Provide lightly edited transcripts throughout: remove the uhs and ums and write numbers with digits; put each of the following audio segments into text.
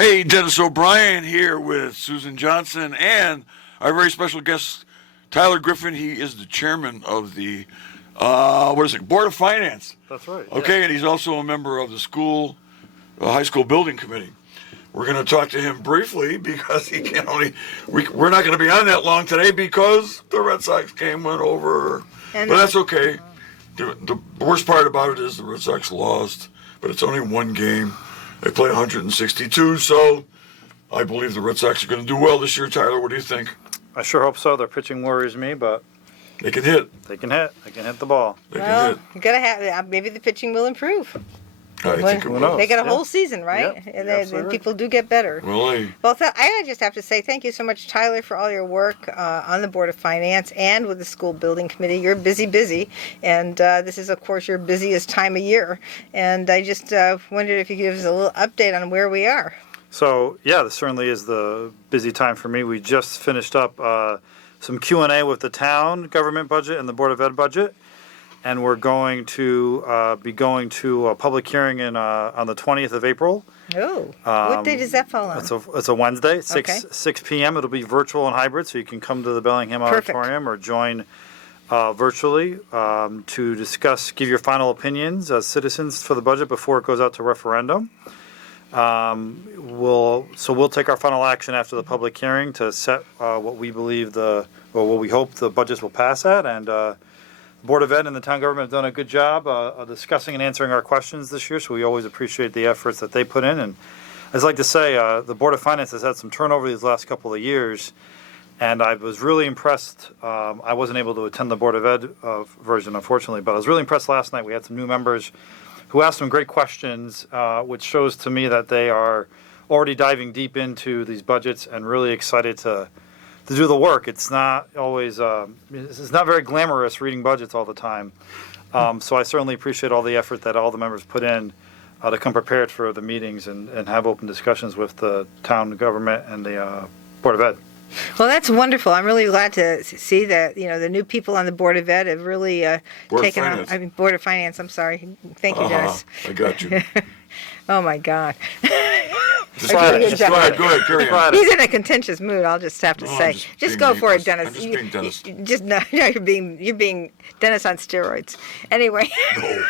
Hey, Dennis O'Brien here with Susan Johnson and our very special guest, Tyler Griffin. He is the chairman of the, Board of Finance. That's right. Okay, yeah. and he's also a member of the school, high school building committee. We're going to talk to him briefly because he can only, we're not going to be on that long today because the Red Sox game went over. But that's okay. The worst part about it is the Red Sox lost, but it's only one game. They play 162, so I believe the Red Sox are going to do well this year. Tyler, what do you think? I sure hope so. Their pitching worries me, but They can hit. they can hit. They can hit the ball. They Well, can you gotta have maybe the pitching will improve. hit. I think it Who will. knows? They got a Yeah. whole season, right? Yep, And you're then absolutely right. people do get better. Well, hey, Well, I just have to say thank you so much, Tyler, for all your work on the Board of Finance and with the School Building Committee. You're busy, and this is, of course, your busiest time of year. And I just wondered if you could give us a little update on where we are. So yeah, this certainly is the busy time for me. We just finished up some Q&A with the town government budget and the Board of Ed budget, and we're going to be going to a public hearing on the 20th of April. Oh, what day does that fall on? It's a Wednesday, 6 Okay. 6 p.m. It'll be virtual and hybrid, so you can come to the Bellingham Perfect. Auditorium or join virtually to give your final opinions as citizens for the budget before it goes out to referendum. We'll take our final action after the public hearing to set what we believe what we hope the budgets will pass at, and the Board of Ed and the town government have done a good job of discussing and answering our questions this year, so we always appreciate the efforts that they put in. And I'd like to say the Board of Finance has had some turnover these last couple of years, and I was really impressed. I wasn't able to attend the Board of Ed version, unfortunately, but I was really impressed last night. We had some new members who asked some great questions, which shows to me that they are already diving deep into these budgets and really excited to do the work. It's not always, it's not very glamorous reading budgets all the time. So I certainly appreciate all the effort that all the members put in to come prepared for the meetings and have open discussions with the town government and the Board of Ed. Well, that's wonderful. I'm really glad to see that, the new people on the Board of Ed have really Board of taken on. Finance. I mean, Board of Finance, I'm sorry. Thank you, Dennis. I got you. Oh, my God. Just Friday. go ahead, carry on. Friday. He's in a contentious mood, I'll just have to No, I'm say. just Just being go for it, Dennis. Dennis. I'm just being Dennis. No, you're being Dennis on steroids. Anyway, No.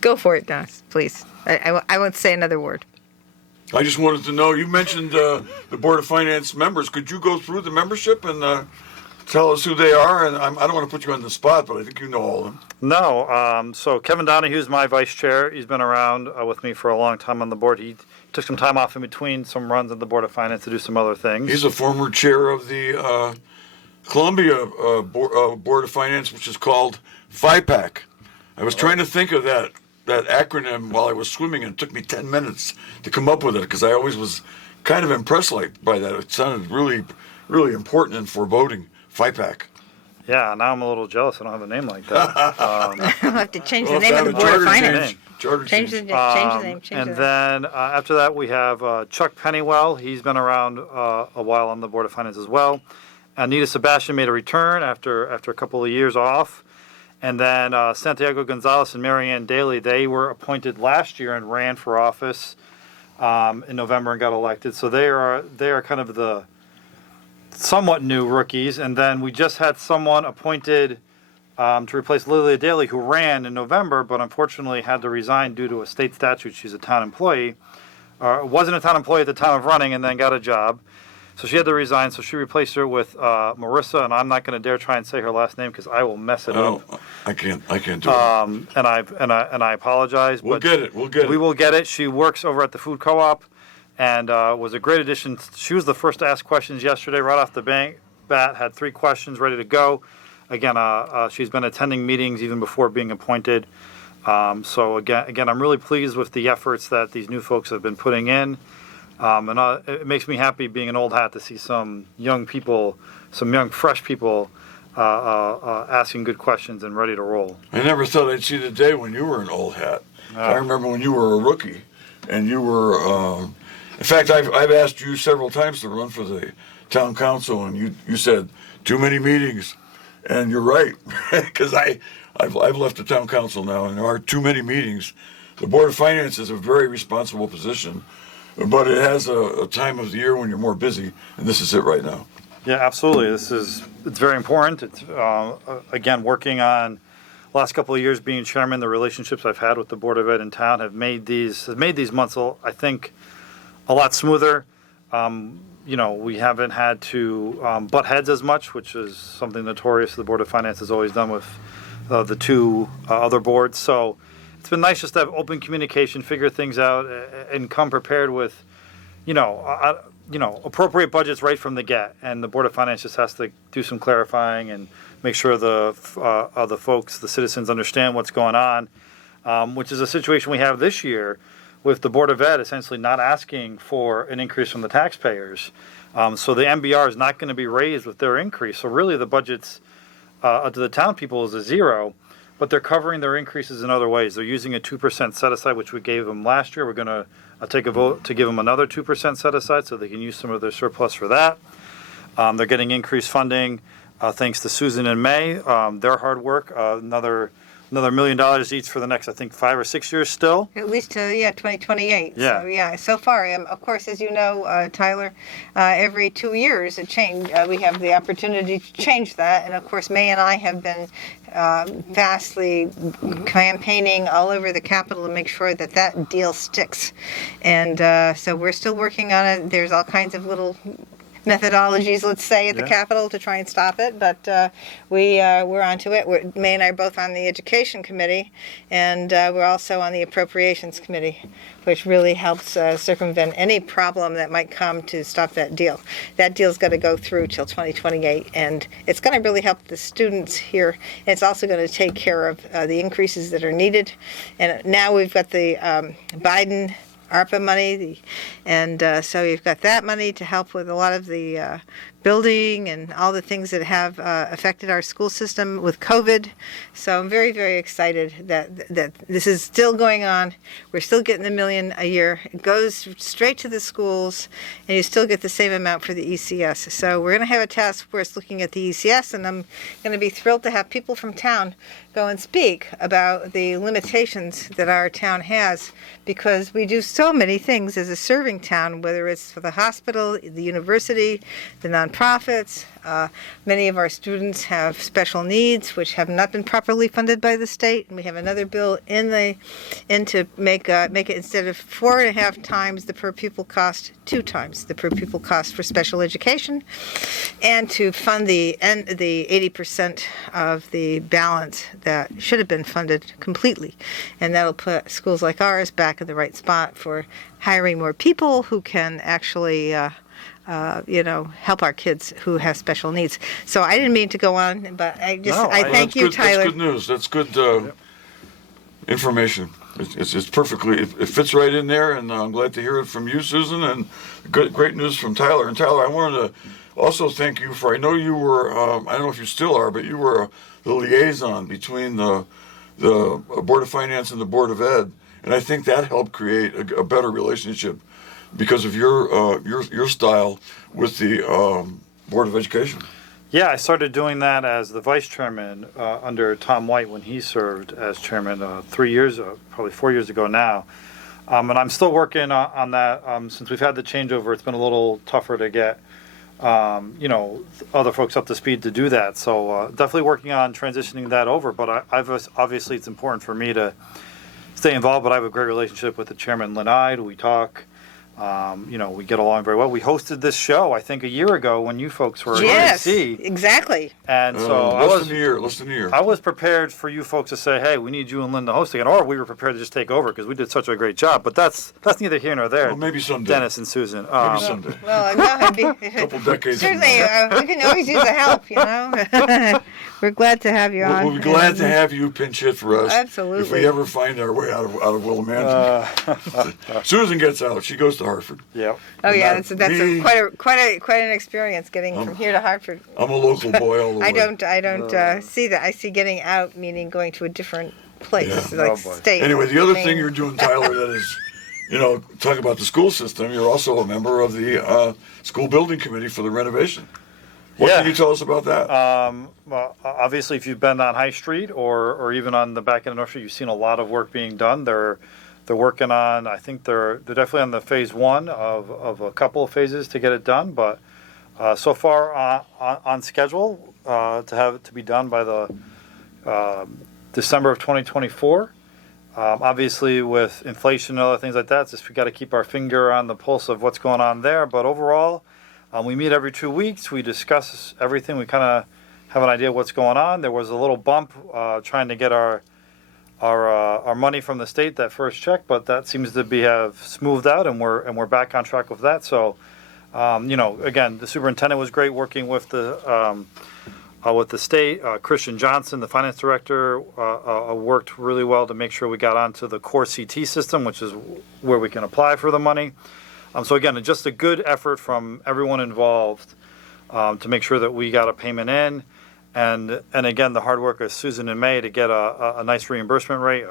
go for it, Dennis, please. I won't say another word. I just wanted to know, you mentioned the Board of Finance members. Could you go through the membership and tell us who they are? And I don't want to put you on the spot, but I think you know all of them. No. So Kevin Donahue's my vice chair. He's been around with me for a long time on the board. He took some time off in between some runs at the Board of Finance to do some other things. He's a former chair of the Columbia Board of Finance, which is called FIPAC. I was trying to think of that acronym while I was swimming, and it took me 10 minutes to come up with it because I always was kind of impressed by that. It sounded really, really important and foreboding. FIPAC. Yeah, now I'm a little jealous. I don't have a name like that. I'll have to change the Well, name of the have a Board of charter Finance. change. Charter Change the change. name. Change And the name. then after that, we have Chuck Pennywell. He's been around a while on the Board of Finance as well. Anita Sebastian made a return after a couple of years off. And then Santiago Gonzalez and Marianne Daly, they were appointed last year and ran for office in November and got elected. So they are kind of the somewhat new rookies. And then we just had someone appointed to replace Lilia Daly, who ran in November, but unfortunately had to resign due to a state statute. She's a town employee, wasn't a town employee at the time of running, and then got a job. So she had to resign. So she replaced her with Marissa, and I'm not going to dare try and say her last name because I will mess it up. Oh, I can't do it. And I apologize. We'll but get it. We will get it. She works over at the food co-op, and was a great addition. She was the first to ask questions yesterday, right off the bat. Had 3 questions ready to go. Again, she's been attending meetings even before being appointed. So again, I'm really pleased with the efforts that these new folks have been putting in. And it makes me happy being an old hat to see some young people, some young, fresh people asking good questions and ready to roll. I never thought I'd see the day when you were an old hat. I remember when you were a rookie, and you were. In fact, I've asked you several times to run for the town council, and you said too many meetings, and you're right, because I've left the town council now, and there are too many meetings. the Board of Finance is a very responsible position, but it has a time of the year when you're more busy, and this is it right now. Yeah, absolutely. It's very important. It's, again, working on last couple of years being chairman, the relationships I've had with the Board of Ed in town have made these months, I think, a lot smoother. We haven't had to butt heads as much, which is something notorious the Board of Finance has always done with the two other boards. So it's been nice just to have open communication, figure things out, and come prepared with, appropriate budgets right from the get. And the Board of Finance just has to do some clarifying and make sure the folks, the citizens, understand what's going on, which is a situation we have this year with the Board of Ed essentially not asking for an increase from the taxpayers. So the MBR is not going to be raised with their increase. So really the budgets to the town people is a zero, but they're covering their increases in other ways. They're using a 2% set aside, which we gave them last year. We're going to take a vote to give them another 2% set aside so they can use some of their surplus for that. They're getting increased funding thanks to Susan and May, their hard work, another $1 million each for the next, I think, 5 or 6 years still. At least to 2028. Yeah. So so far, of course, as you know, Tyler, every 2 years we have the opportunity to change that, and of course, May and I have been vastly campaigning all over the Capitol to make sure that deal sticks, and so we're still working on it. There's all kinds of little methodologies, let's say, at the Capitol to try and stop it, but we're onto it. May and I are both on the Education Committee, and we're also on the Appropriations Committee, which really helps circumvent any problem that might come to stop that deal. That deal's got to go through till 2028, and it's going to really help the students here. It's also going to take care of the increases that are needed, and now we've got the Biden ARPA money, and so you've got that money to help with a lot of the building and all the things that have affected our school system with COVID. So I'm very, very excited that this is still going on. We're still getting $1 million a year. It goes straight to the schools, and you still get the same amount for the ECS. So we're going to have a task force looking at the ECS, and I'm going to be thrilled to have people from town go and speak about the limitations that our town has, because we do so many things as a serving town, whether it's for the hospital, the university, the nonprofits. Many of our students have special needs which have not been properly funded by the state, and we have another bill in to make it, instead of 4.5 times the per pupil cost, 2 times the per pupil cost for special education, and to fund the 80% of the balance that should have been funded completely, and that'll put schools like ours back in the right spot for hiring more people who can actually help our kids who have special needs. So I didn't mean to go on, but I thank you, Tyler. That's good news. That's good information. It's perfectly, it fits right in there, and I'm glad to hear it from you, Susan, and great news from Tyler. And Tyler, I wanted to also thank you for, I know you were, I don't know if you still are, but you were the liaison between the Board of Finance and the Board of Ed, and I think that helped create a better relationship because of your style with the Board of Education. Yeah, I started doing that as the vice chairman under Tom White when he served as chairman 3 years, probably 4 years ago now. And I'm still working on that. Since we've had the changeover, it's been a little tougher to get, other folks up to speed to do that. So definitely working on transitioning that over. But obviously it's important for me to stay involved. But I have a great relationship with the chairman, Lynn Ide. We talk. We get along very well. We hosted this show, I think, a year ago when you folks were at AC. Exactly. And so less than a year. I was prepared for you folks to say, "Hey, we need you and Lynn to host again," or we were prepared to just take over because we did such a great job. But that's neither here nor there. Well, maybe someday. Dennis and Susan. Maybe someday. Well, no, A couple decades. certainly, we can always use the help. We're glad to have you on. We'll be glad to have you pinch hit for us. Absolutely. If we ever find our way out of Willimantic. Susan gets out. She goes to Hartford. Yeah. Oh yeah, that's me. quite an experience getting from here to Hartford. I'm a local boy all the way. I don't see that. I see getting out meaning going to a different place, Yeah. like Oh, boy. state. Anyway, the other Maine. thing you're doing, Tyler, that is, talk about the school system. You're also a member of the school building committee for the renovation. What Yeah. can you tell us about that? Well, obviously, if you've been on High Street or even on the back end of North Street, you've seen a lot of work being done. There They're working on, I think they're definitely on the phase one of a couple of phases to get it done, but so far on schedule to have it to be done by the December of 2024. Obviously, with inflation and other things like that, we got to keep our finger on the pulse of what's going on there. But overall, we meet every 2 weeks. We discuss everything. We kind of have an idea of what's going on. There was a little bump trying to get our money from the state, that first check, but that seems to have smoothed out, and we're back on track with that. So, again, the superintendent was great working with the state. Christian Johnson, the finance director, worked really well to make sure we got onto the core CT system, which is where we can apply for the money. So again, just a good effort from everyone involved to make sure that we got a payment in. And again, the hard work of Susan and May to get a nice reimbursement rate,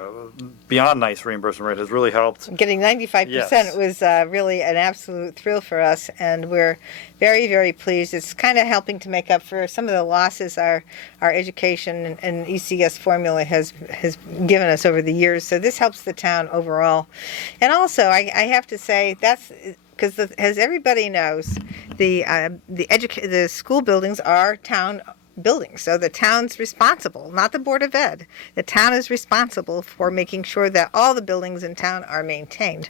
beyond nice reimbursement rate, has really helped. Getting 95% Yes. was really an absolute thrill for us, and we're very, very pleased. It's kind of helping to make up for some of the losses our education and ECS formula has given us over the years. So this helps the town overall. And also, I have to say, that's because, as everybody knows, the school buildings are town buildings. So the town's responsible, not the Board of Ed. The town is responsible for making sure that all the buildings in town are maintained.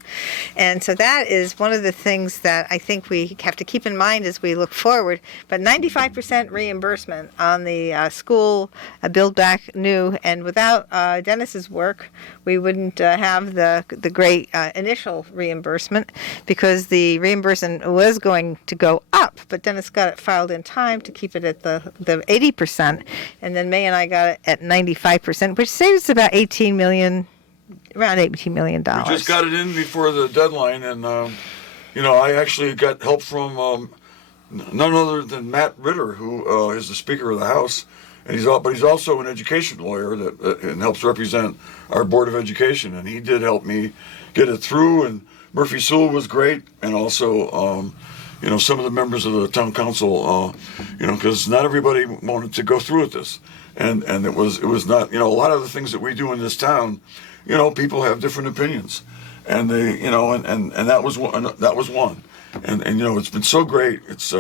And so that is one of the things that I think we have to keep in mind as we look forward. But 95% reimbursement on the school Build Back New, and without Dennis's work, we wouldn't have the great initial reimbursement, because the reimbursement was going to go up, but Dennis got it filed in time to keep it at the 80%, and then May and I got it at 95%, which saves about around $18 million. We just got it in before the deadline, and I actually got help from none other than Matt Ritter, who is the Speaker of the House, and he's also an education lawyer and helps represent our Board of Education, and he did help me get it through. And Murphy Sewell was great, and also some of the members of the town council, because not everybody wanted to go through with this, and it was not, a lot of the things that we do in this town, people have different opinions, and they, and that was one, and it's been so great. It's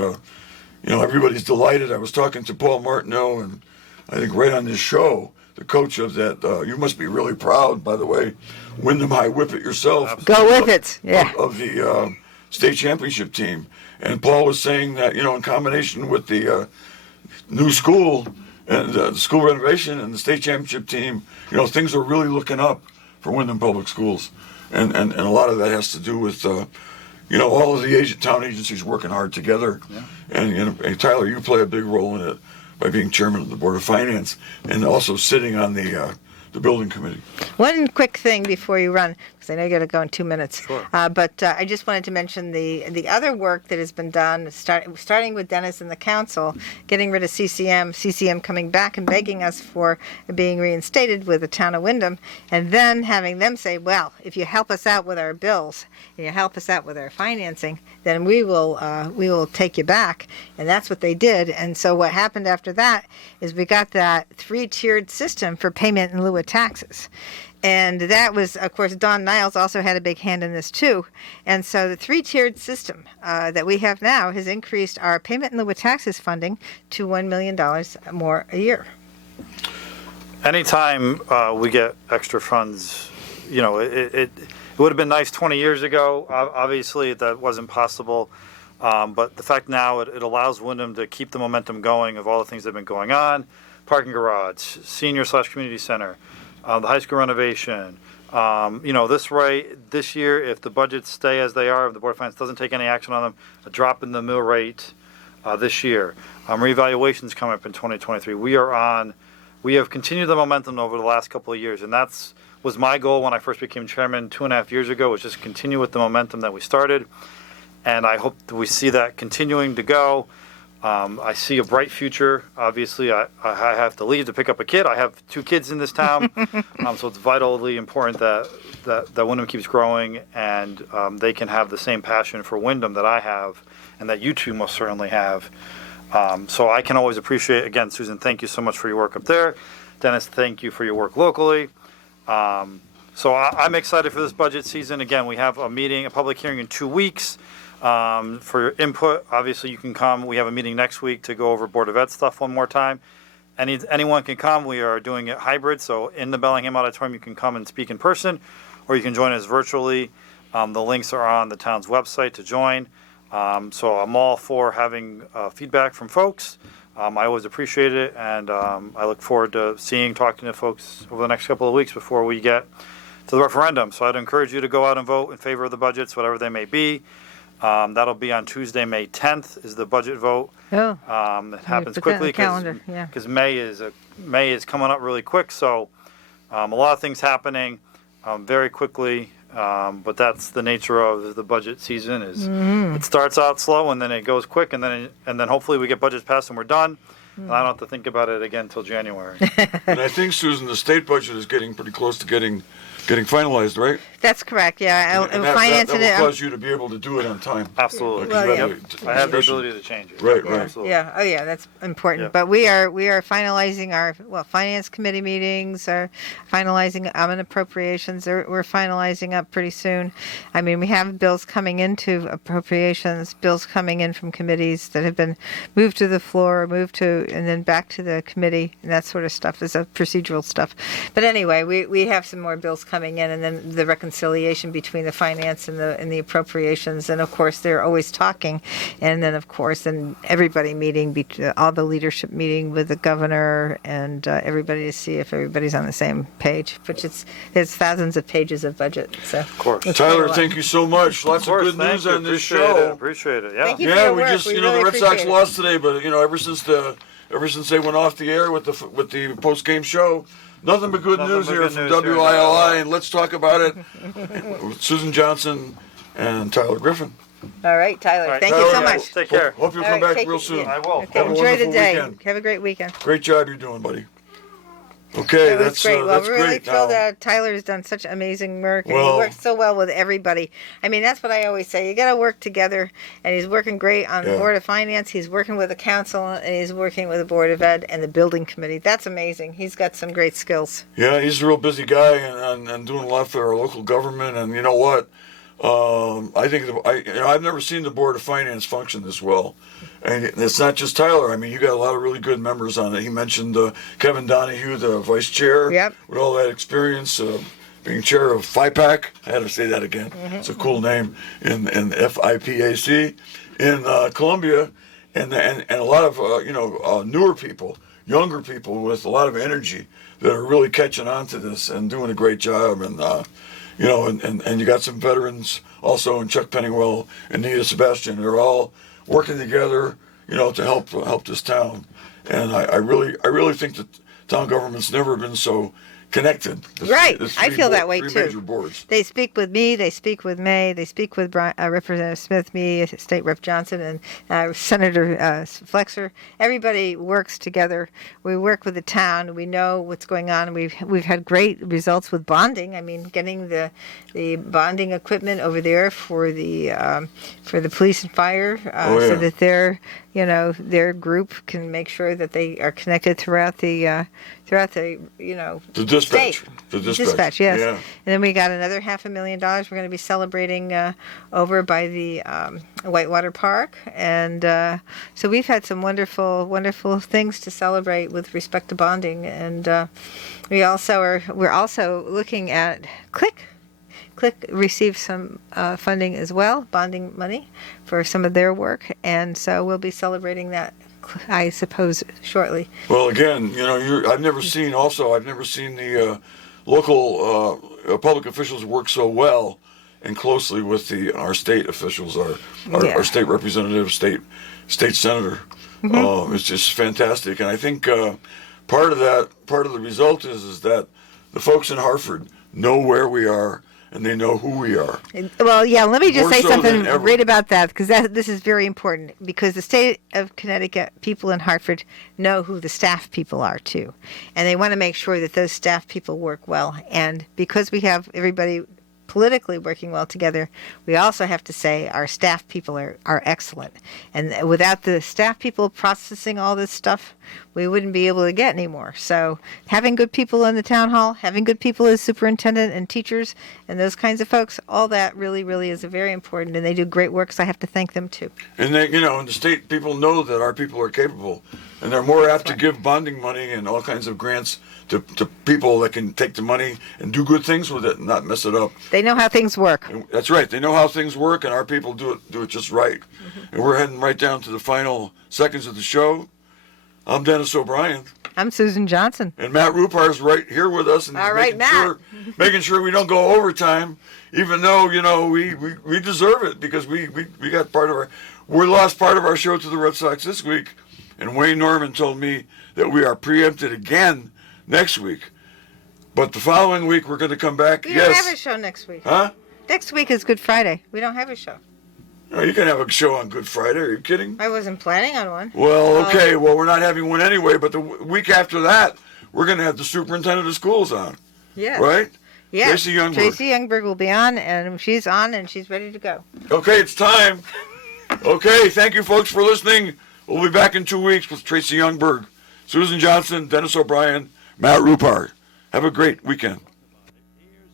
everybody's delighted. I was talking to Paul Martineau, and I think right on this show, the coach of that, you must be really proud, by the way, Wyndham High Whippet yourself. Go with it, yeah. Of the state championship team. And Paul was saying that, in combination with the new school and the school renovation and the state championship team, things are really looking up for Wyndham Public Schools. And a lot of that has to do with, all of the town agencies working hard together. Yeah. And Tyler, you play a big role in it by being chairman of the Board of Finance and also sitting on the building committee. One quick thing before you run, because I know you got to go in 2 minutes. Sure. But I just wanted to mention the other work that has been done, starting with Dennis and the council, getting rid of CCM coming back and begging us for being reinstated with the town of Wyndham, and then having them say, well, if you help us out with our bills and you help us out with our financing, then we will take you back. And that's what they did. And so what happened after that is we got that 3-tiered system for payment in lieu of taxes. And that was, of course, Don Niles also had a big hand in this too. And so the 3-tiered system that we have now has increased our payment in lieu of taxes funding to $1 million more a year. Anytime we get extra funds, it would have been nice 20 years ago. Obviously, that wasn't possible. But the fact now, it allows Wyndham to keep the momentum going of all the things that have been going on. Parking garage, senior/community center, the high school renovation. This year, if the budgets stay as they are, if the Board of Finance doesn't take any action on them, a drop in the mill rate this year. Revaluations come up in 2023. We have continued the momentum over the last couple of years, and that's was my goal when I first became chairman 2.5 years ago, was just continue with the momentum that we started. And I hope that we see that continuing to go. I see a bright future. Obviously, I have to leave to pick up a kid. I have 2 kids in this town, so it's vitally important that Wyndham keeps growing, and they can have the same passion for Wyndham that I have, and that you two most certainly have. So I can always appreciate, again, Susan, thank you so much for your work up there. Dennis, thank you for your work locally. So I'm excited for this budget season. Again, we have a public hearing in 2 weeks. For your input, obviously you can come. We have a meeting next week to go over Board of Ed stuff one more time. Anyone can come. We are doing it hybrid, so in the Bellingham Auditorium you can come and speak in person, or you can join us virtually. The links are on the town's website to join. So I'm all for having feedback from folks. I always appreciate it, and I look forward to talking to folks over the next couple of weeks before we get to the referendum. So I'd encourage you to go out and vote in favor of the budgets, whatever they may be. That'll be on Tuesday, May 10th, is the budget vote. Oh, It happens put that in quickly the calendar, yeah. because May is coming up really quick. So a lot of things happening very quickly. But that's the nature of the budget season. It starts out slow and then it goes quick, and then hopefully we get budgets passed and we're done. And I don't have to think about it again until January. And I think, Susan, the state budget is getting pretty close to getting finalized, right? that's correct. Yeah, And that will cause you to be able to do it on time. Absolutely. Because Well, you yeah. have I have the discretion. ability to change it. Right, Yeah, right. Absolutely. yeah, oh yeah, that's important. Yeah. But we are finalizing our finance committee meetings, are finalizing on appropriations. We're finalizing up pretty soon. I mean, we have bills coming into appropriations, bills coming in from committees that have been moved to the floor, and then back to the committee, and that sort of stuff is procedural stuff. But anyway, we have some more bills coming in, and then the reconciliation between the finance and the appropriations, and of course they're always talking, and then of course and everybody meeting, all the leadership meeting with the governor and everybody to see if everybody's on the same page. Which there's thousands of pages of budget, so Of course. Tyler, thank you so much. Lots Of course, of good thank news you. on this Appreciate it. show. Appreciate it. Yeah. Thank you. for Yeah, your we work. just We the really Red Sox appreciate it. lost today, but ever since they went off the air with the post game show, nothing but good Nothing news but here good from news here. WILI, and let's talk about it with Susan Johnson and Tyler Griffin. All right, Tyler. All right, Thank you so Tyler, much. Take care. Hope you'll All come right, back take real it- soon. yeah. I will. Okay, Have a enjoy the wonderful day. weekend. Have a great weekend. Great job you're doing, buddy. Okay, That was that's great. Well, that's we're really great. thrilled Now, that Tyler's done such amazing work, and Well- he works so well with everybody. I mean, that's what I always say. You got to work together, and he's working great on the Yeah. Board of Finance. He's working with the council, and he's working with the Board of Ed and the Building Committee. That's amazing. He's got some great skills. yeah, he's a real busy guy and doing a lot for our local government. And you know what? I think I've never seen the Board of Finance function this well. And it's not just Tyler. I mean, you got a lot of really good members on it. He mentioned Kevin Donahue, the vice chair, Yep. with all that experience, being chair of FIPAC. I had to say that again. It's a cool name in FIPAC in Columbia, and a lot of newer people, younger people with a lot of energy that are really catching on to this and doing a great job. And and you got some veterans also in Chuck Pennywell and Nita Sebastian. They're all working together, to help this town. And I really think that town government's never been so connected. Right. I feel that way, three too. major boards. They speak with me. They speak with May. They speak with Representative Smith, me, State Rep Johnson, and Senator Flexer. Everybody works together. We work with the town. We know what's going on. We've had great results with bonding. I mean, getting the bonding equipment over there for the police and fire, so that their group can make sure that they are connected throughout the The dispatch. state. The dispatch. Yes. Yeah. And then we got another $500,000 we're going to be celebrating over by the Whitewater Park, and so we've had some wonderful, wonderful things to celebrate with respect to bonding, and we're also looking at Click. Click received some funding as well, bonding money for some of their work, and so we'll be celebrating that, I suppose, shortly. Well, again, I've never seen the local public officials work so well and closely with our state officials, our state representative, state senator. It's just fantastic, and I think part of the result is that the folks in Hartford know where we are and they know who we are. Well, yeah, let me just More say so something than ever. right about that, because this is very important, because the state of Connecticut people in Hartford know who the staff people are, too. And they want to make sure that those staff people work well. And because we have everybody politically working well together, we also have to say our staff people are excellent. And without the staff people processing all this stuff, we wouldn't be able to get any more. So having good people in the town hall, having good people as superintendent and teachers and those kinds of folks, all that really, really is very important. And they do great work, so I have to thank them too. And they, you know, and the state people know that our people are capable, and they're more apt to give bonding money and all kinds of grants to people that can take the money and do good things with it and not mess it up. They know how things work. And that's right. They know how things work, and our people do it just right. And we're heading right down to the final seconds of the show. I'm Dennis O'Brien. I'm Susan Johnson. And Matt Rupar's right here with us, and All right, making sure we don't go overtime, even though, you know, we deserve it, because we got we lost part of our show to the Red Sox this week, and Wayne Norman told me that we are preempted again next week. But the following week we're going to come back. We don't have a show next week. Huh? Next week is Good Friday. We don't have a show. No, you can have a show on Good Friday. Are you kidding? I wasn't planning on one. Well, okay. Well, we're not having one anyway, but the week after that, we're going to have the superintendent of schools on. Yeah. Right? Yeah. Tracy Youngberg. Tracy Youngberg will be on, and she's on, and she's ready to go. Okay, it's time. Okay, thank you, folks, for listening. We'll be back in 2 weeks with Tracy Youngberg, Susan Johnson, Dennis O'Brien, Matt Rupar. Have a great weekend.